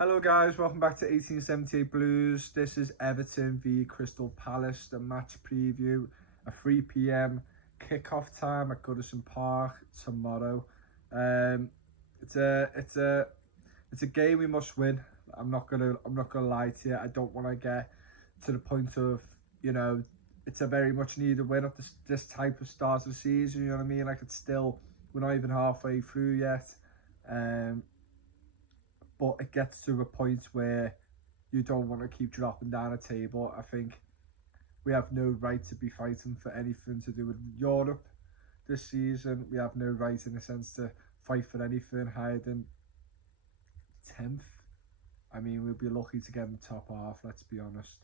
Hello guys, welcome back to 1878 Blues. This is Everton v Crystal Palace, the match preview, a 3 p.m. kickoff time at Goodison Park tomorrow. It's a game we must win. I'm not gonna lie to you. I don't want to get to the point of, it's a very much needed win at this type of start of the season. You know what I mean? Like we're not even halfway through yet. But it gets to a point where you don't want to keep dropping down a table. I think we have no right to be fighting for anything to do with Europe this season. We have no right, in a sense, to fight for anything higher than 10th. I mean, we'll be lucky to get in the top half, let's be honest.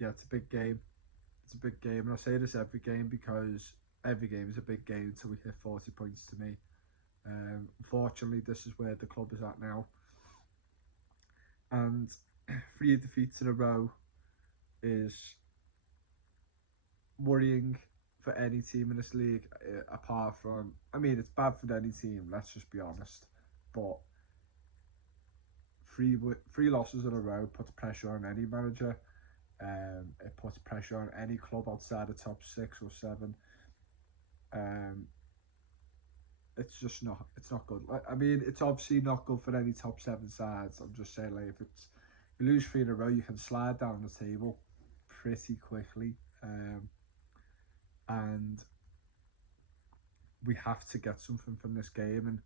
Yeah, it's a big game. It's a big game, and I say this every game because every game is a big game until we hit 40 points to me. Unfortunately, this is where the club is at now, and 3 defeats in a row is worrying for any team in this league. Apart from, I mean, it's bad for any team. Let's just be honest, but three losses in a row puts pressure on any manager. It puts pressure on any club outside the top 6 or 7. It's not good. I mean, it's obviously not good for any top 7 sides. I'm just saying, like, if you lose 3 in a row, you can slide down the table pretty quickly. And we have to get something from this game. And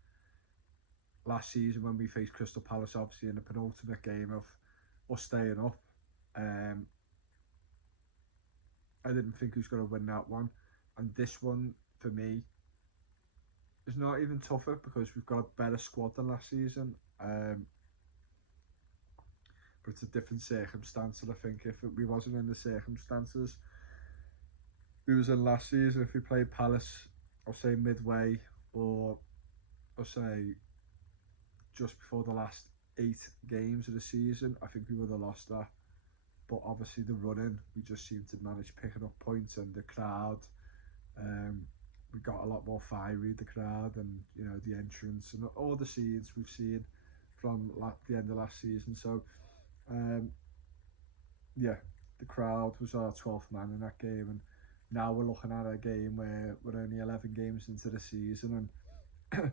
last season, when we faced Crystal Palace, obviously in the penultimate game of us staying up, I didn't think he was going to win that one. And this one, for me, is not even tougher because we've got a better squad than last season. But it's a different circumstance. And I think if we wasn't in the circumstances we was in last season, if we played Palace, I'll say midway, or I'll say just before the last 8 games of the season, I think we would have lost that. But obviously the running, we just seemed to manage picking up points, and the crowd, we got a lot more fiery, the crowd, and the entrance and all the scenes we've seen from the end of last season. So yeah, the crowd was our 12th man in that game, and now we're looking at a game where we're only 11 games into the season, and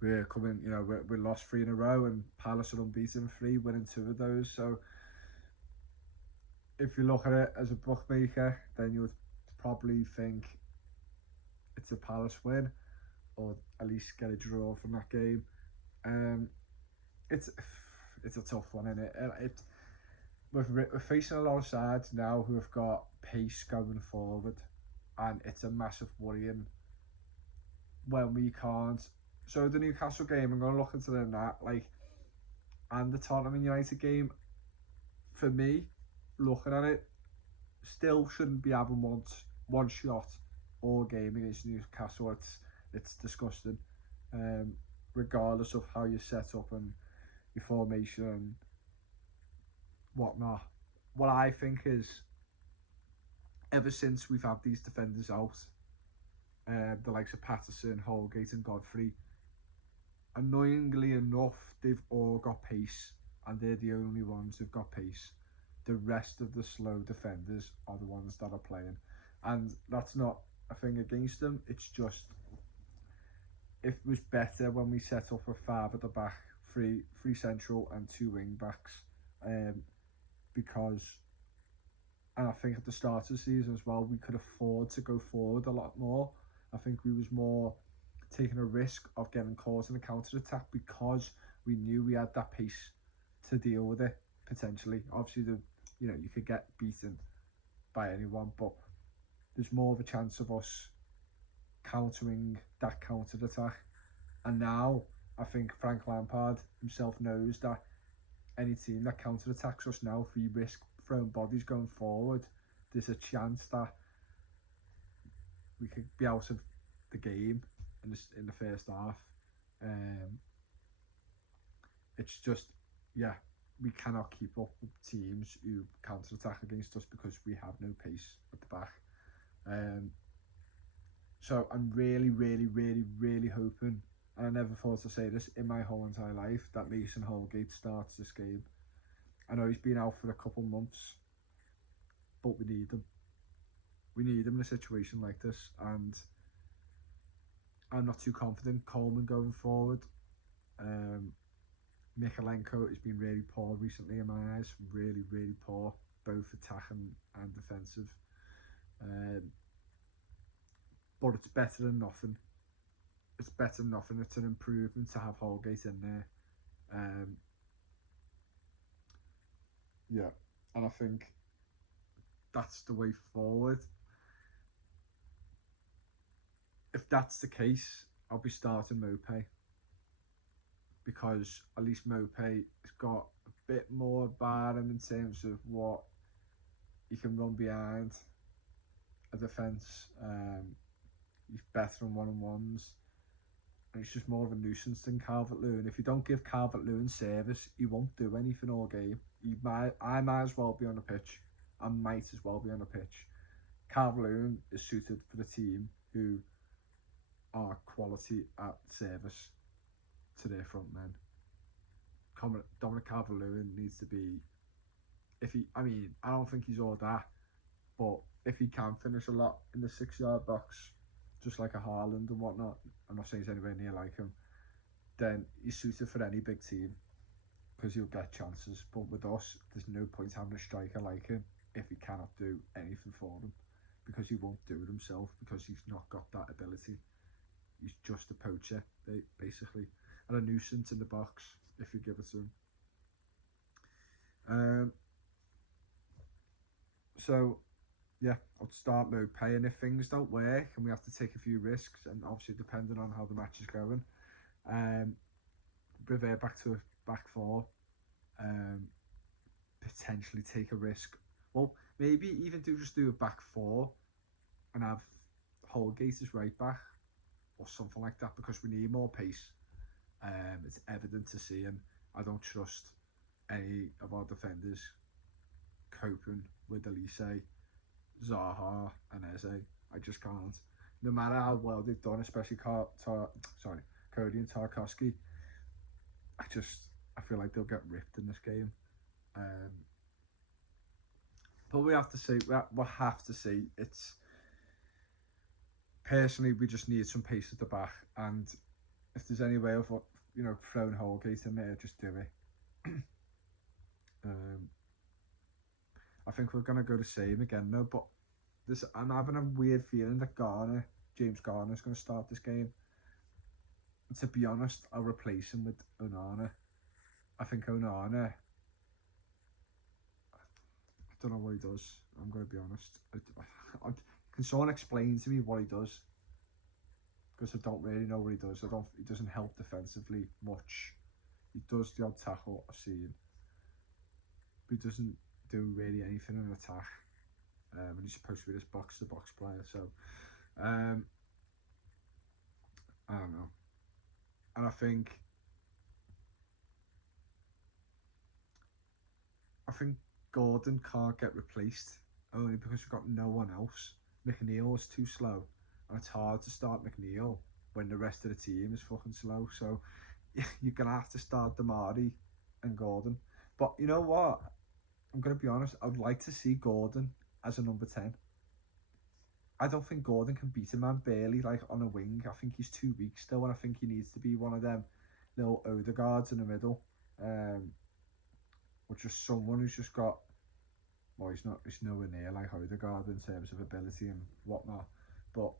we're coming, we lost 3 in a row, and Palace are unbeaten 3, winning 2 of those. So if you look at it as a bookmaker, then you would probably think it's a Palace win, or at least get a draw from that game. It's a tough one, isn't it? We're facing a lot of sides now who have got pace going forward, and it's a massive worrying when we can't. So the Newcastle game, I'm going to look into that, and the Tottenham and United game, for me, looking at it, still shouldn't be having one shot all game against Newcastle. It's disgusting, regardless of how you set up and your formation and whatnot. What I think is, ever since we've had these defenders out, the likes of Patterson, Holgate and Godfrey, annoyingly enough, they've all got pace, and they're the only ones who've got pace. The rest of the slow defenders are the ones that are playing, and that's not a thing against them. It's just, it was better when we set up with 5 at the back, three central and 2 wing backs, because, and I think at the start of the season as well, we could afford to go forward a lot more. I think we was more taking a risk of getting caught in a counter attack because we knew we had that pace to deal with it potentially. Obviously, you could get beaten by anyone, but there's more of a chance of us countering that counter attack. And now I think Frank Lampard himself knows that any team that counter attacks us now, if we risk throwing bodies going forward, there's a chance that we could be out of the game in the first half. It's just, yeah, we cannot keep up with teams who counter attack against us because we have no pace at the back. So I'm really hoping and I never thought to say this in my whole entire life, that Mason Holgate starts this game. I know he's been out for a couple months, but we need him. We need him in a situation like this, and I'm not too confident Coleman going forward. Um, Mikalenko has been really poor recently in my eyes, really, really poor, both attacking and defensive. Um, but it's better than nothing. It's better than nothing. It's an improvement to have Holgate in there. Um, yeah, and I think that's the way forward. If that's the case, I'll be starting Mope, because at least Mope has got a bit more about him in terms of what he can run behind a defence. He's better on one-on-ones, and he's just more of a nuisance than Calvert-Lewin. If you don't give Calvert-Lewin service, he won't do anything all game. I might as well be on the pitch. I might as well be on the pitch. Calvert-Lewin is suited for the team who are quality at service to their front men. Dominic Calvert-Lewin needs to be, I don't think he's all that, but if he can finish a lot in the 6 yard box, just like a Haaland and whatnot, I'm not saying he's anywhere near like him, then he's suited for any big team, because he'll get chances. But with us, there's no point having a striker like him if he cannot do anything for them, because he won't do it himself, because he's not got that ability. He's just a poacher, basically, and a nuisance in the box if you give it to him. So yeah, I'll start Mope, and if things don't work and we have to take a few risks, and obviously depending on how the match is going, revert back to a back four, potentially take a risk. Well, maybe even do a back four and have Holgate as right back or something like that, because we need more pace. It's evident to see, and I don't trust any of our defenders coping with Elise, Zaha and Eze. I just can't. No matter how well they've done, especially Cody and Tarkowski, I feel like they'll get ripped in this game. But we have to see. We have to see. It's personally, we just need some pace at the back, and if there's any way of throwing Holgate in there, just do it. I think we're gonna go the same again though, but I'm having a weird feeling that James Garner's gonna start this game. And to be honest, I'll replace him with Onana. I think Onana, I don't know what he does. I'm gonna be honest. Can someone explain to me what he does? Because I don't really know what he does. He doesn't help defensively much. He does the odd tackle I've seen, but he doesn't do really anything in attack. And he's supposed to be this box-to-box player, so I don't know. And I think Gordon can't get replaced, only because we've got no one else. McNeil is too slow, and it's hard to start McNeil when the rest of the team is fucking slow. So you're gonna have to start Damari and Gordon. But you know what? I'm gonna be honest. I would like to see Gordon as a number 10. I don't think Gordon can beat a man barely like on a wing. I think he's too weak still, and I think he needs to be one of them little Odegaards in the middle, or just someone who's just got. Well, he's nowhere near like Odegaard in terms of ability and whatnot, but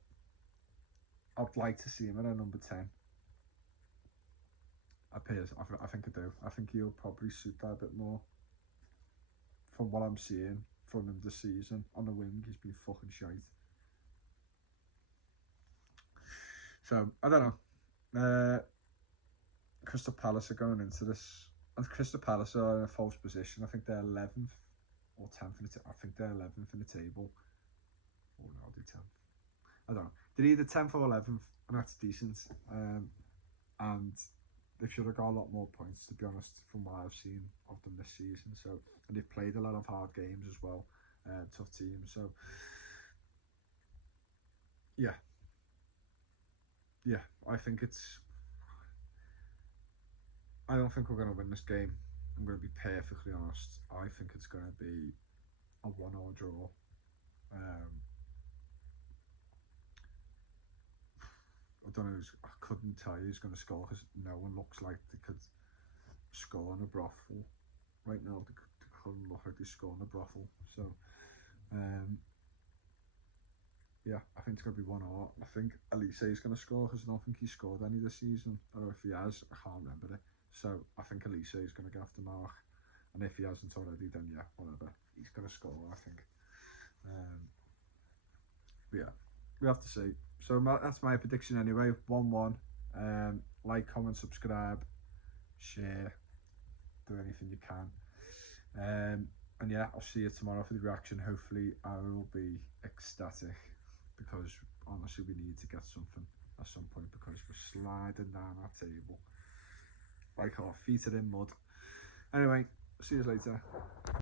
I'd like to see him in a number 10. I think I do. I think he'll probably suit that a bit more. From what I'm seeing from him this season on the wing, he's been fucking shite. So I don't know. Crystal Palace are going into this, and Crystal Palace are in a false position. I think they're 11th or 10th. I think they're 11th in the table. Or no, they're 10th. I don't know. They're either 10th or 11th, and that's decent. And they should have got a lot more points, to be honest, from what I've seen of them this season. So, and they've played a lot of hard games as well, tough teams. So, yeah, I think it's I don't think we're going to win this game. I'm going to be perfectly honest. I think it's going to be a 1-1 draw. Um, I don't know. I couldn't tell you who's going to score because no one looks like they could score in a brothel right now. They couldn't look like they score in a brothel. So, um, yeah, I think it's going to be 1-0. I think Elise is going to score because I don't think he scored any this season. I don't know if he has. I can't remember it. So I think Elise is going to get off the mark. And if he hasn't already, then yeah, whatever. He's going to score, I think. Um, but yeah, we have to see. So that's my prediction anyway. 1-1. Like, comment, subscribe, share, do anything you can. And yeah, I'll see you tomorrow for the reaction. Hopefully, I will be ecstatic because honestly, we need to get something at some point because we're sliding down our table like our feet are in mud. Anyway, see you later.